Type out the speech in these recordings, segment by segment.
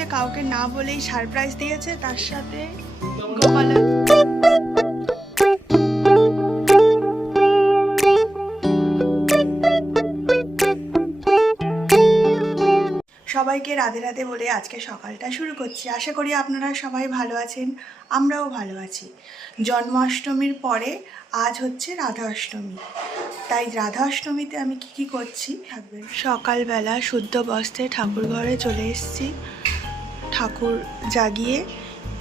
এসছে কাউকে না বলেই সারপ্রাইজ দিয়েছে, তার সাথে সবাইকে রাধে রাধে বলে আজকে সকালটা শুরু করছি। আশা করি আপনারা সবাই ভালো আছেন, আমরাও ভালো আছি। জন্মাষ্টমীর পরে আজ হচ্ছে রাধা অষ্টমী তাই রাধা অষ্টমীতে আমি কি কি করছি? থাকবেন সকালবেলা শুদ্ধ বস্ত্রে ঠাকুর ঘরে চলে এসেছি। ঠাকুর জাগিয়ে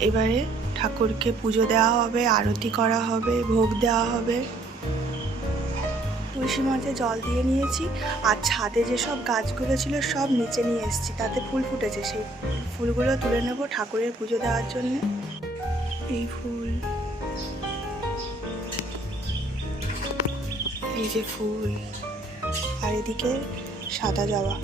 এবারে ঠাকুরকে পুজো দেওয়া হবে, আরতি করা হবে, ভোগ দেওয়া হবে। তুলসী মাঝে জল দিয়ে নিয়েছি আর ছাদে যেসব গাছগুলো ছিল সব নিচে নিয়ে এসেছি, তাতে ফুল ফুটেছে। সেই ফুলগুলো তুলে নেব ঠাকুরের পুজো দেওয়ার জন্য। এই ফুল, এই যে ফুল, আর এদিকে সাদা জবা।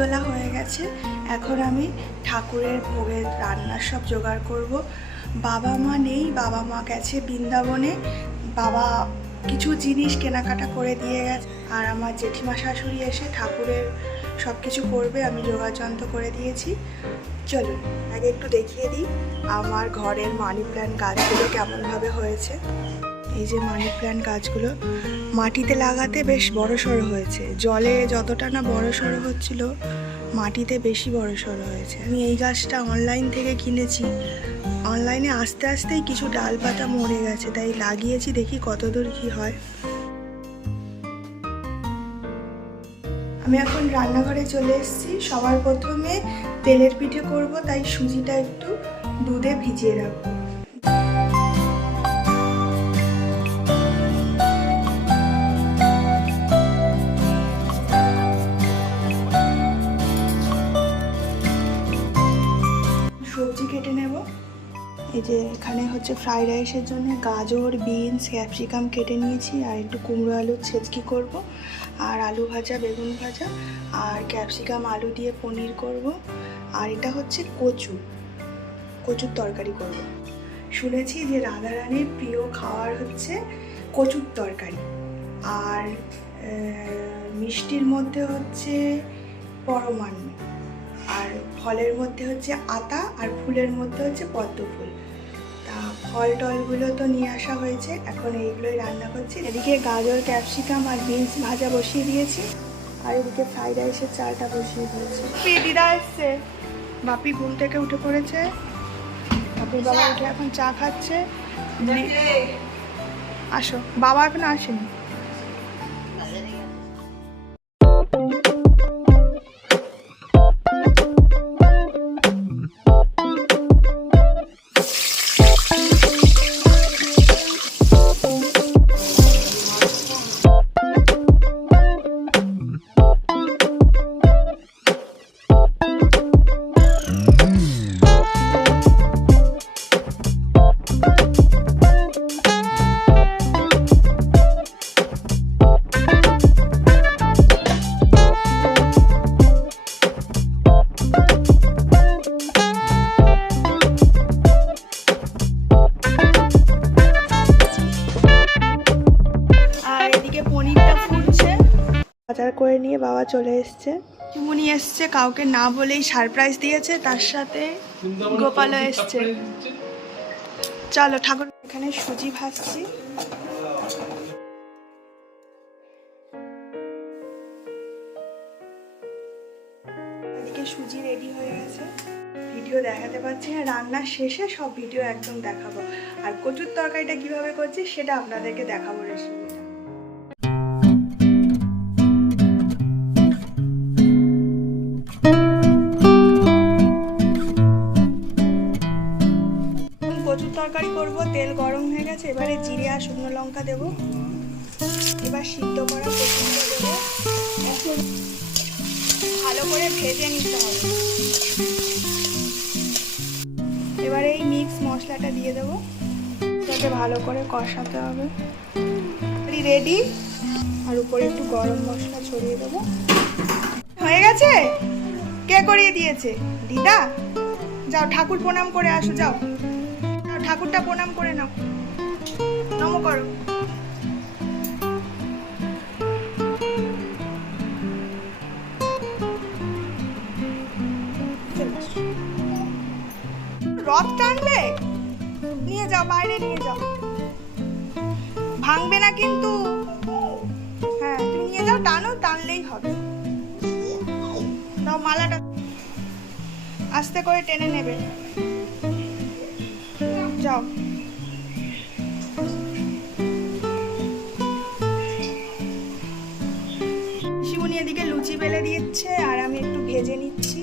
তোলা হয়ে গেছে। এখন আমি ঠাকুরের ভোগের রান্নার সব জোগাড় করব। বাবা মা নেই, বাবা মা গেছে বৃন্দাবনে। বাবা কিছু জিনিস কেনাকাটা করে দিয়ে গেছে। আর আমার জেঠিমা শাশুড়ি এসে ঠাকুরের সব কিছু করবে, আমি যোগাযন্ত্র করে দিয়েছি। চলুন, আগে একটু দেখিয়ে দিই আমার ঘরের মানি প্ল্যান্ট গাছগুলো কেমনভাবে হয়েছে। এই যে মানি প্ল্যান্ট গাছগুলো মাটিতে লাগাতে বেশ বড় সড়ো হয়েছে। জলে যতটা না বড় সড়ো হচ্ছিল, মাটিতে বেশি বড় সড়ো হয়েছে। আমি এই গাছটা অনলাইন থেকে কিনেছি। অনলাইনে আস্তে আস্তেই কিছু ডালপাতা মরে গেছে, তাই লাগিয়েছি দেখি কতদূর কি হয়। আমি এখন রান্নাঘরে চলে এসেছি। সবার প্রথমে তেলের পিঠে করব, তাই সুজিটা একটু দুধে ভিজিয়ে রাখব। হচ্ছে ফ্রাইড রাইসের জন্য গাজর, বিনস, ক্যাপসিকাম কেটে নিয়েছি, আর একটু কুমড়ো আলুর ছেচকি করব, আর আলু ভাজা, বেগুন ভাজা, আর ক্যাপসিকাম আলু দিয়ে পনির করব, আর এটা হচ্ছে কচু, কচুর তরকারি করব। শুনেছি যে রাধারানীর প্রিয় খাবার হচ্ছে কচুর তরকারি, আর মিষ্টির মধ্যে হচ্ছে পরমান্ন, আর ফলের মধ্যে হচ্ছে আতা, আর ফুলের মধ্যে হচ্ছে পদ্ম ফুল। ফল টলগুলো তো নিয়ে আসা হয়েছে এখন এইগুলোই রান্না করছি। এদিকে গাজর ক্যাপসিকাম আর বিনস ভাজা বসিয়ে দিয়েছি। আর এদিকে ফ্রাইড রাইসের চালটা বসিয়ে দিয়েছি। দিদা এসছে বাপি ঘুম থেকে উঠে পড়েছে। বাপির বাবা উঠে এখন চা খাচ্ছে। আসো বাবা এখন আসেনি। বাজার করে নিয়ে বাবা চলে এসছে। চুমুনি এসছে, কাউকে না বলেই সারপ্রাইজ দিয়েছে, তার সাথে গোপালও এসছে। চলো ঠাকুর, এখানে সুজি ভাজছি। এদিকে সুজি রেডি হয়ে গেছে। ভিডিও দেখাতে পারছি না রান্নার শেষে সব ভিডিও একদম দেখাবো। আর কচুর তরকারিটা কীভাবে করছি সেটা আপনাদেরকে দেখাবো রেসিপিটা মশলাটা দিয়ে দেবো। যাতে ভালো করে কষাতে হবে। রেডি আর উপরে একটু গরম মশলা ছড়িয়ে দেবো। হয়ে গেছে? কে করিয়ে দিয়েছে? দিদা? যাও, ঠাকুর প্রণাম করে আসো যাও, ঠাকুরটা প্রণাম করে নাও। নম করো। রথ টানবে নিয়ে যাও, বাইরে নিয়ে যাও। ভাঙবে না কিন্তু। হ্যাঁ তুমি নিয়ে যাও, টানো, টানলেই হবে। দাও মালাটা। আস্তে করে টেনে নেবে। যাও। শিবনি এদিকে লুচি বেলে দিচ্ছে, আর আমি একটু ভেজে নিচ্ছি।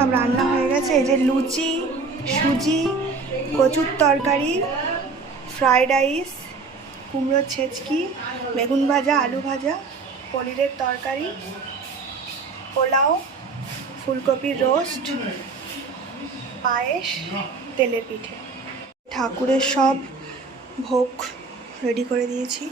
সব রান্না হয়ে গেছে। এই যে লুচি, সুজি, কচুর তরকারি ফ্রায়েড রাইস কুমড়োর ছেঁচকি, বেগুন ভাজা, আলু ভাজা, পনিরের তরকারি, পোলাও, ফুলকপির রোস্ট, পায়েস, তেলের পিঠে। ঠাকুরের সব ভোগ রেডি করে দিয়েছি।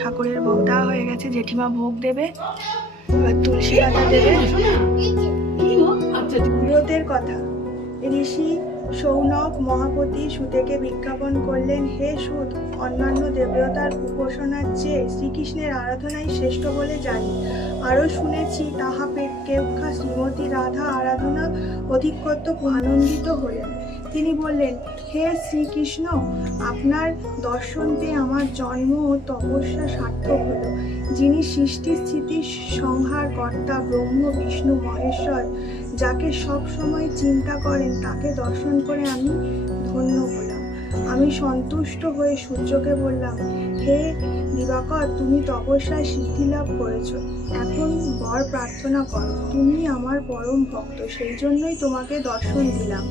ঠাকুরের ভোগ দেওয়া হয়ে গেছে জেঠিমা ভোগ দেবে এবার তুলসী পাতা দেবে। ব্রতের কথা। ঋষি সৌনক মহাপতি সুতেকে বিজ্ঞাপন করলেন হে সুত অন্যান্য দেবতার উপাসনার চেয়ে শ্রীকৃষ্ণের আরাধনাই শ্রেষ্ঠ বলে জানি। আরও শুনেছি তাহা পেক্ষা শ্রীমতী রাধা আরাধনা অধিক কর্তব্য আনন্দিত হলেন। তিনি বললেন, হে শ্রীকৃষ্ণ, আপনার দর্শন পেয়ে আমার জন্ম ও তপস্যা সার্থক হলো। যিনি সৃষ্টি স্থিতি সংহার কর্তা ব্রহ্ম, বিষ্ণু, মহেশ্বর, যাকে সব সময় চিন্তা করেন, তাকে দর্শন করে আমি ধন্য হলাম। আমি সন্তুষ্ট হয়ে সূর্যকে বললাম হে দিবাকর, তুমি তপস্যায় সিদ্ধি লাভ করেছ। এখন বর প্রার্থনা করো, তুমি আমার পরম ভক্ত, সেই জন্যই তোমাকে দর্শন দিলাম।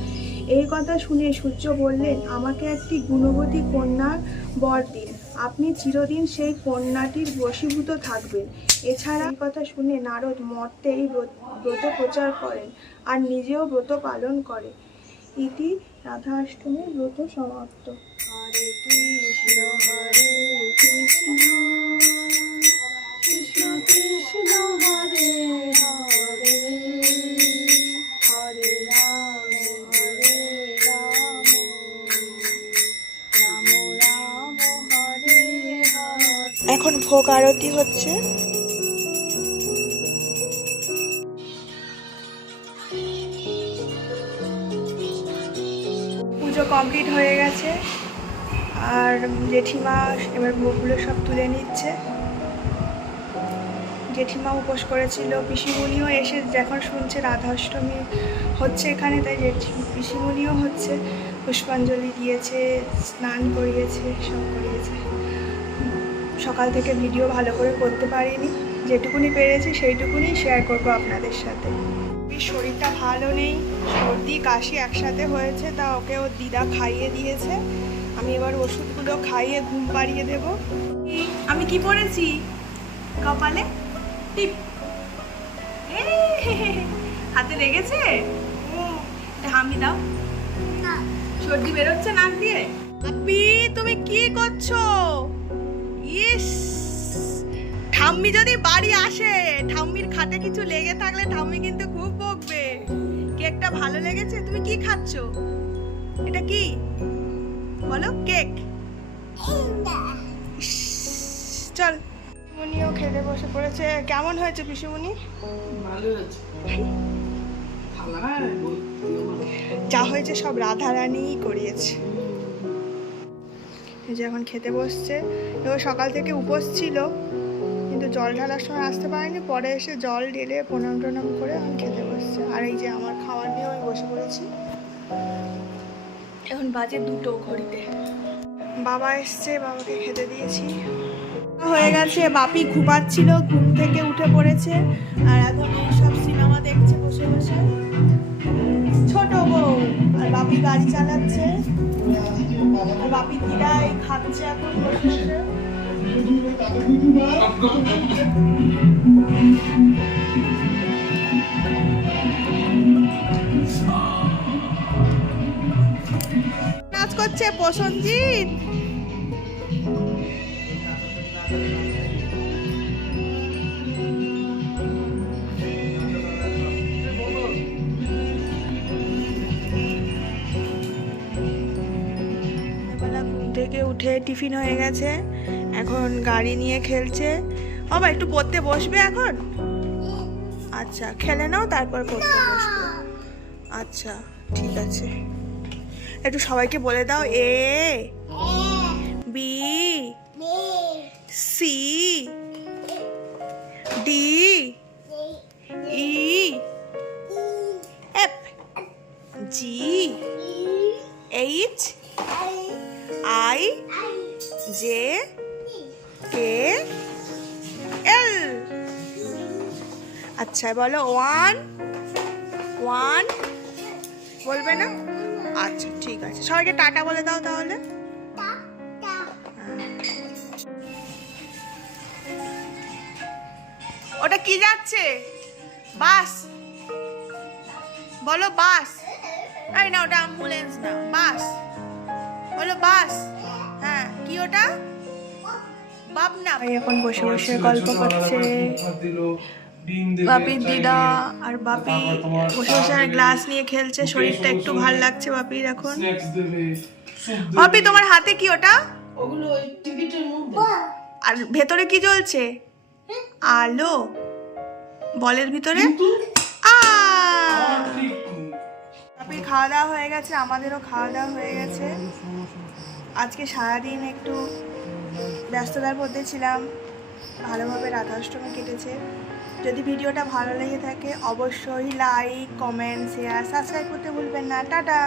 এই কথা শুনে সূর্য বললেন, আমাকে একটি গুণবতী কন্যার বর দিন। আপনি চিরদিন সেই কন্যাটির বশীভূত থাকবেন। এছাড়া এই কথা শুনে নারদ মর্তে এই ব্রত- প্রচার করেন আর নিজেও ব্রত পালন করে। ইতি রাধা অষ্টমীর ব্রত সমাপ্ত। হরে কৃষ্ণ হরে কৃষ্ণ। কৃষ্ণ কৃষ্ণ হরে হরে। হরে রাম হরে রাম। রাম রাম হরে হরে। এখন ভোগ আরতি হচ্ছে। হয়ে গেছে। আর জেঠিমা এবার ভোগগুলো সব তুলে নিচ্ছে। জেঠিমা উপোস করেছিল। পিসিমণিও এসে যখন শুনছে রাধাষ্টমী হচ্ছে এখানে, তাই জেঠি, পিসিমণিও হচ্ছে। পুষ্পাঞ্জলি দিয়েছে, স্নান করিয়েছে, সব করিয়েছে। সকাল থেকে ভিডিও ভালো করে করতে পারিনি। যেটুকুনি পেরেছি সেইটুকুনি শেয়ার করব আপনাদের সাথে। শরীরটা ভালো নেই। সর্দি, কাশি একসাথে হয়েছে, তা ওকে ওর দিদা খাইয়ে দিয়েছে। আমি এবার ওষুধগুলো খাইয়ে ঘুম পাড়িয়ে দেব। আমি কি পড়েছি? কপালে? টিপ। হাতে লেগেছে? হামি দাও। সর্দি বেরোচ্ছে নাক দিয়ে? আপি তুমি কি করছ? ইস! ঠাম্মি যদি বাড়ি আসে ঠাম্মির খাটে কিছু লেগে থাকলে ঠাম্মি কিন্তু খুব বকবে। কেকটা ভালো লেগেছে? তুমি কি খাচ্ছো? এটা কি? বলো কেক। চল। পিসিমণিও খেতে বসে পড়েছে। কেমন হয়েছে ভালো আছে যা হয়েছে সব রাধারানীই করিয়েছে। এই যে এখন খেতে বসছে। এবার সকাল থেকে উপোস ছিল। কিন্তু জল ঢালার সময় আসতে পারেনি। পরে এসে জল ঢেলে প্রণাম টনাম করে আমি খেতে বসছে। আর এই যে আমার খাবার নিয়ে আমি বসে পড়েছি। এখন বাজে দুটো ঘড়িতে। বাবা এসছে, বাবাকে খেতে দিয়েছি। হয়ে গেছে, বাপি ঘুমাচ্ছিল, ঘুম থেকে উঠে পড়েছে। আর এখন সব সিনেমা দেখছে বসে বসে। ছোট বউ, আর বাপি গাড়ি চালাচ্ছে। আর বাপি দিদা এই খাচ্ছে এখন বসে বসে। নাচ করছে ঘুম থেকে উঠে টিফিন হয়ে গেছে। এখন গাড়ি নিয়ে খেলছে। বাবা একটু পড়তে বসবে এখন? আচ্ছা খেলে নাও তারপর পড়তে বসবে। আচ্ছা ঠিক আছে। একটু সবাইকে বলে দাও A B C D E F G H I J K? L আচ্ছা বলো ওয়ান ওয়ান বলবে না? আচ্ছা ঠিক আছে। সবাইকে টাটা বলে দাও তাহলে। ওটা কি যাচ্ছে? বাস। বলো, বাস। এই না, ওটা অ্যাম্বুলেন্স না, বাস। বলো, বাস। হ্যাঁ কি ওটা? বাবনা এখন বসে বসে গল্প করছে। বাপির দিদা আর বাপি বসে বসে গ্লাস নিয়ে খেলছে শরীরটা একটু ভালো লাগছে বাপির এখন। বাপি তোমার হাতে কি ওটা? ওগুলো টিকিটের মধ্যে। আর ভেতরে কি জ্বলছে? আলো। বলের ভিতরে? আ। বাপির খাওয়া দাওয়া হয়ে গেছে আমাদেরও খাওয়া দাওয়া হয়ে গেছে। আজকে সারাদিন একটু ব্যস্ততার মধ্যে ছিলাম। ভালোভাবে রাধাষ্টমী কেটেছে। যদি ভিডিওটা ভালো লেগে থাকে, অবশ্যই লাইক কমেন্ট শেয়ার সাবস্ক্রাইব করতে ভুলবেন না। টাটা!